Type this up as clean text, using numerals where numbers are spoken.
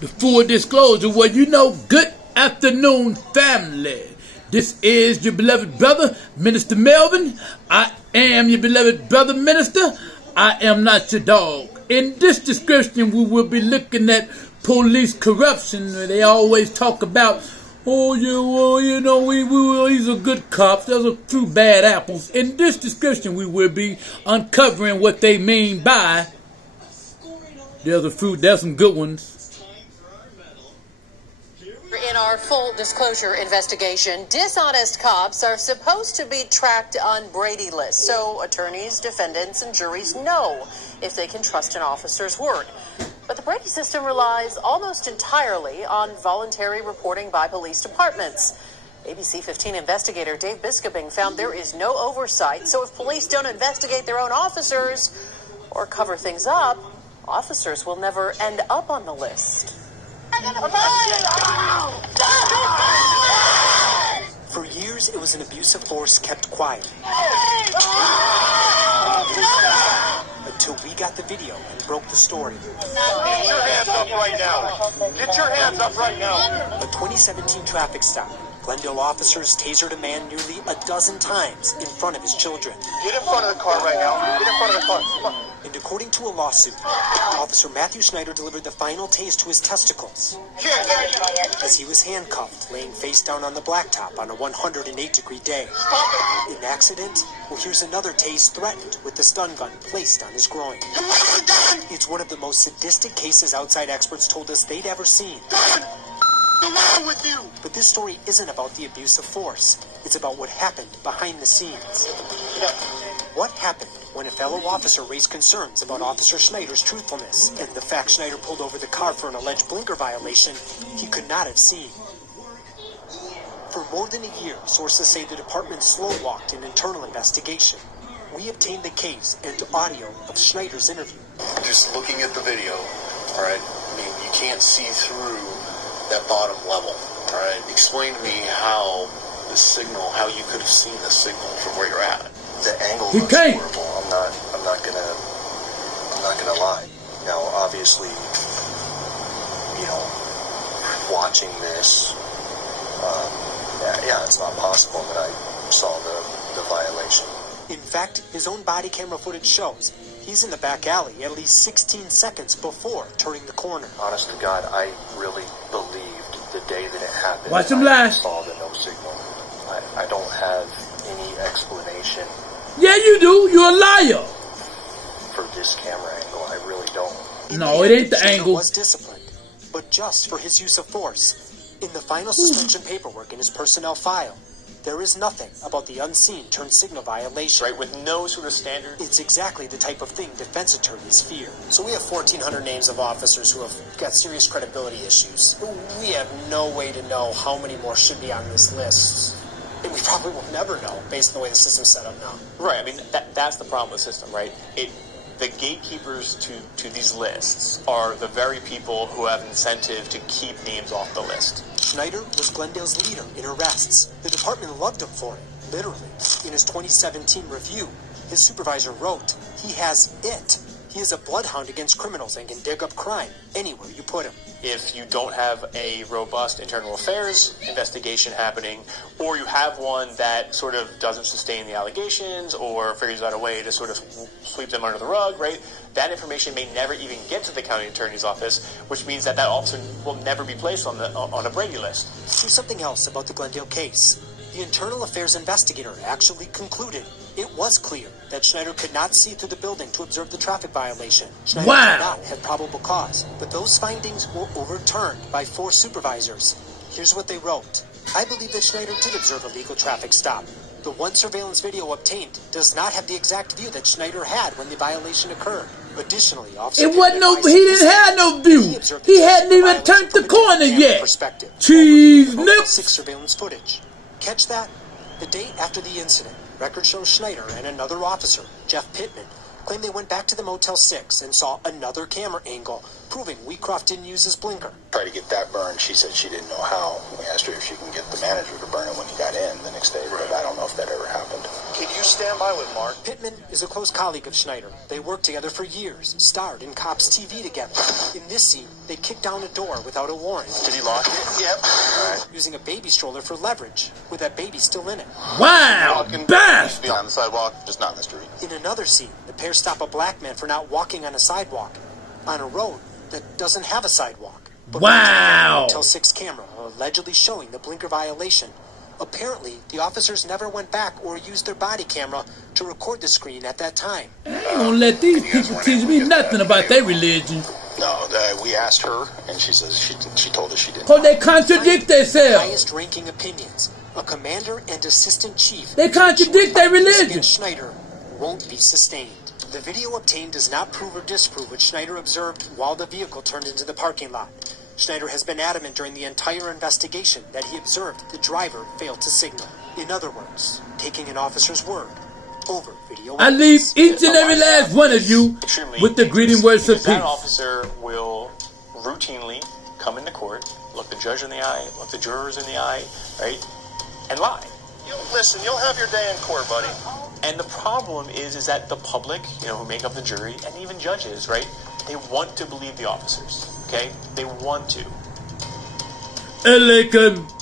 The full disclosure, well, you know, good afternoon, family. This is your beloved brother, Minister Melvin. I am your beloved brother, Minister. I am not your dog. In this description, we will be looking at police corruption. They always talk about, oh, yeah, well, you know, these are good cops. There's a few bad apples. In this description, we will be uncovering what they mean by there's some good ones. In our full disclosure investigation, dishonest cops are supposed to be tracked on Brady lists, so attorneys, defendants, and juries know if they can trust an officer's word. But the Brady system relies almost entirely on voluntary reporting by police departments. ABC 15 investigator Dave Biskuping found there is no oversight, so if police don't investigate their own officers or cover things up, officers will never end up on the list. For years, it was an abuse of force kept quiet. Until we got the video and broke the story. Get your hands up right now. Get your hands up right now. A 2017 traffic stop. Glendale officers tasered a man nearly a dozen times in front of his children. Get in front of the car right now. Get in front of the car. Come on. And according to a lawsuit, Officer Matthew Schneider delivered the final tase to his testicles as he was handcuffed, laying face down on the blacktop on a 108-degree day. An accident? Well, here's another tase threatened with the stun gun placed on his groin. It's one of the most sadistic cases outside experts told us they'd ever seen. With you. But this story isn't about the abuse of force. It's about what happened behind the scenes. What happened when a fellow officer raised concerns about Officer Schneider's truthfulness and the fact Schneider pulled over the car for an alleged blinker violation he could not have seen? For more than a year, sources say the department slow-walked an internal investigation. We obtained the case and audio of Schneider's interview. Just looking at the video, all right, I mean, you can't see through that bottom level, all right? Explain to me how how you could have seen the signal from where you're at. The angle looks horrible. I'm not gonna lie. Now, obviously, you know, watching this, yeah, it's not possible that I saw the violation. In fact, his own body camera footage shows he's in the back alley at least 16 seconds before turning the corner. Honest to God, I really believed the day that it happened. Watch him last. I saw the no signal. I don't have any explanation. Yeah, you do. You're a liar. For this camera angle, I really don't. No, it ain't the angle. Was disciplined, but just for his use of force. In the final suspension paperwork in his personnel file, there is nothing about the unseen turn signal violation. Right, with no sort of standard. It's exactly the type of thing defense attorneys fear. So we have 1,400 names of officers who have got serious credibility issues. We have no way to know how many more should be on this list. And we probably will never know based on the way the system's set up now. Right, I mean, that's the problem with the system, right? The gatekeepers to these lists are the very people who have incentive to keep names off the list. Schneider was Glendale's leader in arrests. The department loved him for it, literally. In his 2017 review, his supervisor wrote, "He has it. He is a bloodhound against criminals and can dig up crime anywhere you put him." If you don't have a robust internal affairs investigation happening, or you have one that sort of doesn't sustain the allegations or figures out a way to sort of sweep them under the rug, right, that information may never even get to the county attorney's office, which means that officer will never be placed on a Brady list. See something else about the Glendale case. The internal affairs investigator actually concluded it was clear that Schneider could not see through the building to observe the traffic violation. Schneider did not have probable cause, but those findings were overturned by 4 supervisors. Here's what they wrote. "I believe that Schneider did observe a legal traffic stop. The one surveillance video obtained does not have the exact view that Schneider had when the violation occurred. Additionally, he didn't have no view. He hadn't even turned the corner yet. Cheese nips. 6 surveillance footage. Catch that? The date after the incident, record shows Schneider and another officer, Jeff Pittman, claimed they went back to the Motel 6 and saw another camera angle, proving Wheatcroft didn't use his blinker. Tried to get that burned. She said she didn't know how. We asked her if she can get the manager to burn it when he got in the next day, but I don't know if that ever happened. Can you stand by with Mark? Pittman is a close colleague of Schneider. They worked together for years, starred in Cops TV together. In this scene, they kicked down a door without a warrant. Did he lock it? Yep. All right. Using a baby stroller for leverage, with that baby still in it. Wow, best! Be on the sidewalk, just not in the street. In another scene, the pair stop a black man for not walking on a sidewalk, on a road that doesn't have a sidewalk. But wow! Until 6 camera, allegedly showing the blinker violation. Apparently, the officers never went back or used their body camera to record the screen at that time. I ain't gonna let these people teach me nothing about their religion. No, we asked her, and she says she told us she didn't. Cause they contradict themselves. Highest-ranking opinions, a commander and assistant chief. They contradict their religion. Schneider won't be sustained. The video obtained does not prove or disprove what Schneider observed while the vehicle turned into the parking lot. Schneider has been adamant during the entire investigation that he observed the driver failed to signal. In other words, taking an officer's word over video. I leave each and every last one of you with the greeting words of peace. That officer will routinely come into court, look the judge in the eye, look the jurors in the eye, right, and lie. Listen, you'll have your day in court, buddy. And the problem is that the public, who make up the jury, and even judges, right, they want to believe the officers. Okay? They want to. Assalamualaikum.